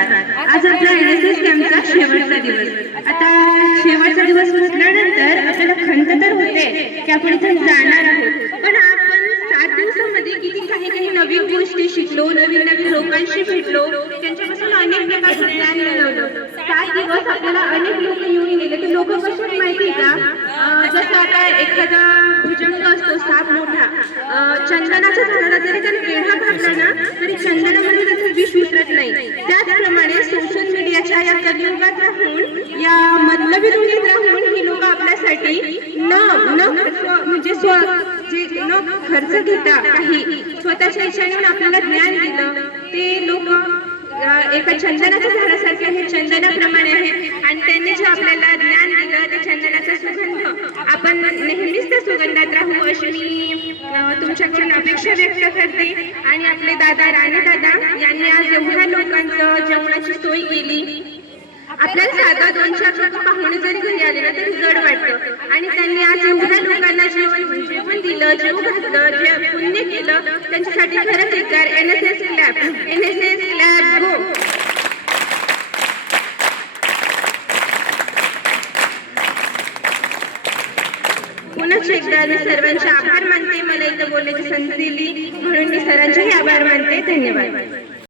नमस्कार. आज आपला NSS कॅम्पचा शेवटचा दिवस. आता शेवटचा दिवस म्हटल्यानंतर आपल्याला खंत तर होते की आपण इथून जाणार आहोत, पण आपण 7 दिवसामध्ये किती काही नवीन गोष्टी शिकलो, नवीन नवीन लोकांशी भेटलो, त्यांच्यापासून अनेक प्रकारचं ज्ञान मिळवलं. 7 दिवस आपल्याला अनेक लोक येऊन गेले. ते लोक कसे माहिती का, जसं आता एखादा भुजंग असतो साप मोठा, चंदनाचा झाडाला जरी त्याने वेढा घातला ना तरी चंदनामध्ये त्याचं विष उतरत नाही. त्याचप्रमाणे सोशल मीडियाच्या या कलियुगात राहून, या मतलबी दुनियेत राहून ही लोक आपल्यासाठी म्हणजे न खर्च घेता काही स्वतःच्या इच्छेने आपल्याला ज्ञान दिलं. ते लोक एका चंदनाच्या झाडासारखे आहे, चंदनाप्रमाणे आहे, आणि त्यांनी जे आपल्याला ज्ञान दिलं ते चंदनाचा सुगंध, आपण नेहमीच त्या सुगंधात राहू अशी मी तुमच्याकडून अपेक्षा व्यक्त करते. आणि आपले दादा राणे दादा यांनी आज एवढ्या लोकांचं जेवणाची सोय केली. आपल्याला साधा 2-4 लोक पाहुणे जरी घरी आले ना तरी जड वाटतं, आणि त्यांनी आज एवढ्या लोकांना जेवण दिलं, जेव घातलं, जे पुण्य केलं, त्यांच्यासाठी खरंच एकदा NSS क्लॅप गो. पुन्हा एकदा मी सर्वांचे आभार मानते. मला इथं बोलण्याची संधी दिली म्हणून मी सरांचेही आभार मानते. धन्यवाद.